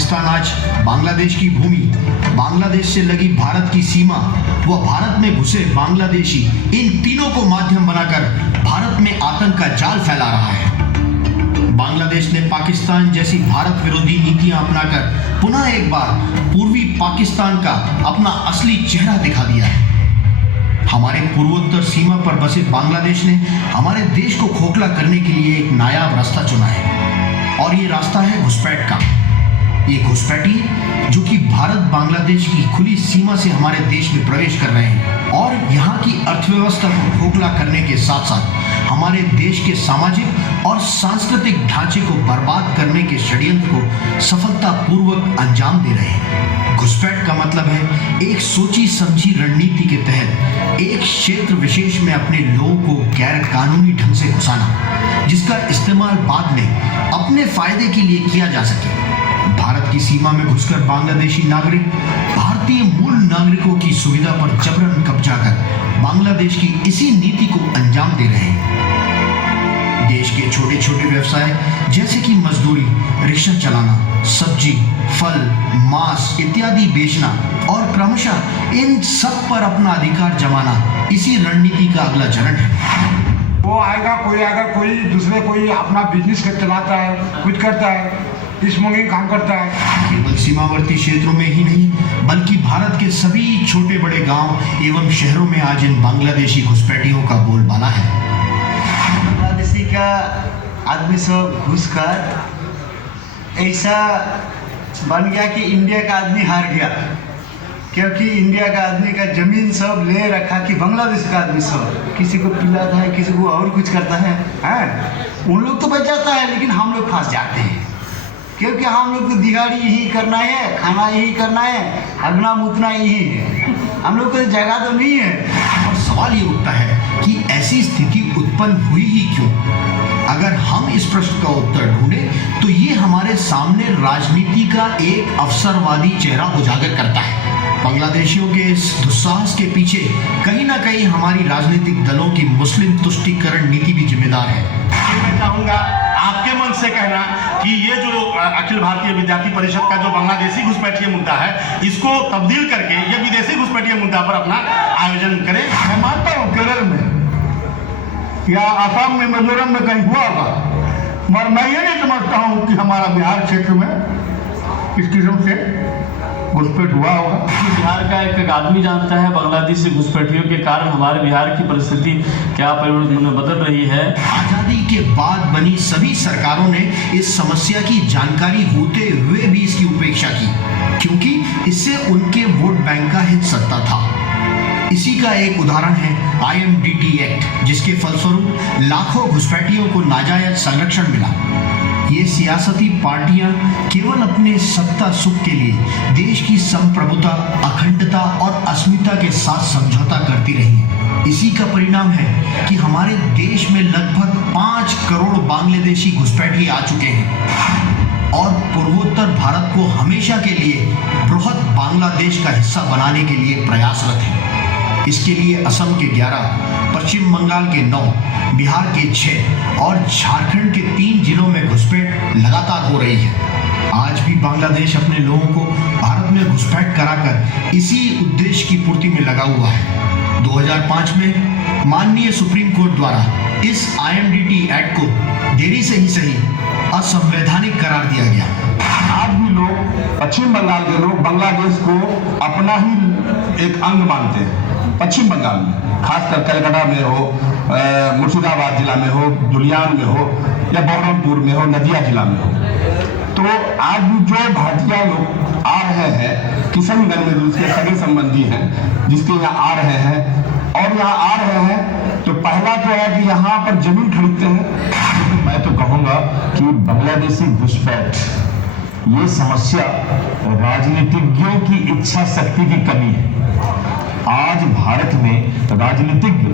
पाकिस्तान आज बांग्लादेश की भूमि, बांग्लादेश से लगी भारत की सीमा व भारत में घुसे बांग्लादेशी, इन तीनों को माध्यम बनाकर भारत में आतंक का जाल फैला रहा है। बांग्लादेश ने पाकिस्तान जैसी भारत विरोधी नीतियां अपनाकर पुनः एक बार पूर्वी पाकिस्तान का अपना असली चेहरा दिखा दिया है। हमारे पूर्वोत्तर सीमा पर बसे बांग्लादेश ने हमारे देश को खोखला करने के लिए एक नायाब रास्ता चुना है, और ये रास्ता है घुसपैठ का। ये घुसपैठी जो कि भारत बांग्लादेश की खुली सीमा से हमारे देश में प्रवेश कर रहे हैं और यहाँ की अर्थव्यवस्था को खोखला करने के साथ साथ हमारे देश के सामाजिक और सांस्कृतिक ढांचे को बर्बाद करने के षड्यंत्र को सफलतापूर्वक अंजाम दे रहे हैं। घुसपैठ का मतलब है एक सोची समझी रणनीति के तहत एक क्षेत्र विशेष में अपने लोगों को गैर कानूनी ढंग से घुसाना, जिसका इस्तेमाल बाद में अपने फायदे के लिए किया जा सके। भारत की सीमा में घुसकर बांग्लादेशी नागरिक भारतीय मूल नागरिकों की सुविधा पर जबरन कब्जा कर बांग्लादेश की इसी नीति को अंजाम दे रहे हैं। देश के छोटे छोटे व्यवसाय जैसे कि मजदूरी, रिक्शा चलाना, सब्जी, फल, मांस इत्यादि बेचना और क्रमशः इन सब पर अपना अधिकार जमाना इसी रणनीति का अगला चरण है। वो आएगा, कोई दूसरे कोई अपना बिजनेस चलाता है, कुछ करता है, स्मगलिंग काम करता है। केवल सीमावर्ती क्षेत्रों में ही नहीं बल्कि भारत के सभी छोटे बड़े गांव एवं शहरों में आज इन बांग्लादेशी घुसपैठियों का बोलबाला है। बांग्लादेशी का आदमी सब घुसकर ऐसा बन गया कि इंडिया का आदमी हार गया, क्योंकि इंडिया का आदमी का जमीन सब ले रखा कि बांग्लादेश का आदमी सब किसी को पिलाता है, किसी को और कुछ करता है, उन लोग तो बच जाता है लेकिन हम लोग फंस जाते हैं, क्योंकि हम लोग को दिहाड़ी यही करना है, खाना यही करना है, हगना मुतना यही है, हम लोग को जगह तो नहीं है। और सवाल ये उठता है कि ऐसी स्थिति उत्पन्न हुई ही क्यों? अगर हम इस प्रश्न का उत्तर ढूंढें तो ये हमारे सामने राजनीति का एक अवसरवादी चेहरा उजागर करता है। बांग्लादेशियों के इस दुस्साहस के पीछे कहीं ना कहीं हमारी राजनीतिक दलों की मुस्लिम तुष्टीकरण नीति भी जिम्मेदार है। मैं चाहूंगा आपके मन से कहना कि ये जो अखिल भारतीय विद्यार्थी परिषद का जो बांग्लादेशी घुसपैठिया मुद्दा है, इसको तब्दील करके ये विदेशी घुसपैठिया मुद्दा पर अपना आयोजन करें। मैं मानता हूँ केरल में या आसाम में, मिजोरम में कहीं हुआ होगा, मगर मैं ये नहीं समझता हूँ कि हमारा बिहार क्षेत्र में इस किस्म से घुसपैठ हुआ होगा। बिहार का एक आदमी जानता है बांग्लादेशी घुसपैठियों के कारण हमारे बिहार की परिस्थिति क्या परिवर्तन में बदल रही है। आजादी के बाद बनी सभी सरकारों ने इस समस्या की जानकारी होते हुए भी इसकी उपेक्षा की, क्योंकि इससे उनके वोट बैंक का हित सत्ता था। इसी का एक उदाहरण है IMDT एक्ट, जिसके फलस्वरूप लाखों घुसपैठियों को नाजायज संरक्षण मिला। ये सियासती पार्टियां केवल अपने सत्ता सुख के लिए देश की संप्रभुता, अखंडता और अस्मिता के साथ समझौता करती रही। इसी का परिणाम है कि हमारे देश में लगभग 5 करोड़ बांग्लादेशी घुसपैठी आ चुके हैं और पूर्वोत्तर भारत को हमेशा के लिए बृहद बांग्लादेश का हिस्सा बनाने के लिए प्रयासरत है। इसके लिए असम के 11, पश्चिम बंगाल के 9, बिहार के 6 और झारखंड के 3 जिलों में घुसपैठ लगातार हो रही है। आज भी बांग्लादेश अपने लोगों को भारत में घुसपैठ कराकर इसी उद्देश्य की पूर्ति में लगा हुआ है। 2005 में माननीय सुप्रीम कोर्ट द्वारा इस IMDT एक्ट को देरी से ही सही असंवैधानिक करार दिया गया। आज भी लोग, पश्चिम बंगाल के लोग बांग्लादेश को अपना ही एक अंग मानते हैं। पश्चिम बंगाल में खासकर कलकत्ता में हो, मुर्शिदाबाद जिला में हो, दुलियान में हो या बहरमपुर में हो, नदिया जिला में हो, तो आज भी जो भारतीय लोग आ रहे हैं, किशनगंज में दूसरे सगे संबंधी हैं जिसके यहाँ आ रहे हैं और यहाँ आ रहे हैं, तो पहला तो है कि यहाँ पर जमीन खरीदते हैं। मैं तो कहूँगा कि बांग्लादेशी घुसपैठ ये समस्या राजनीतिज्ञों की इच्छा शक्ति की कमी है। आज भारत में राजनीतिज्ञ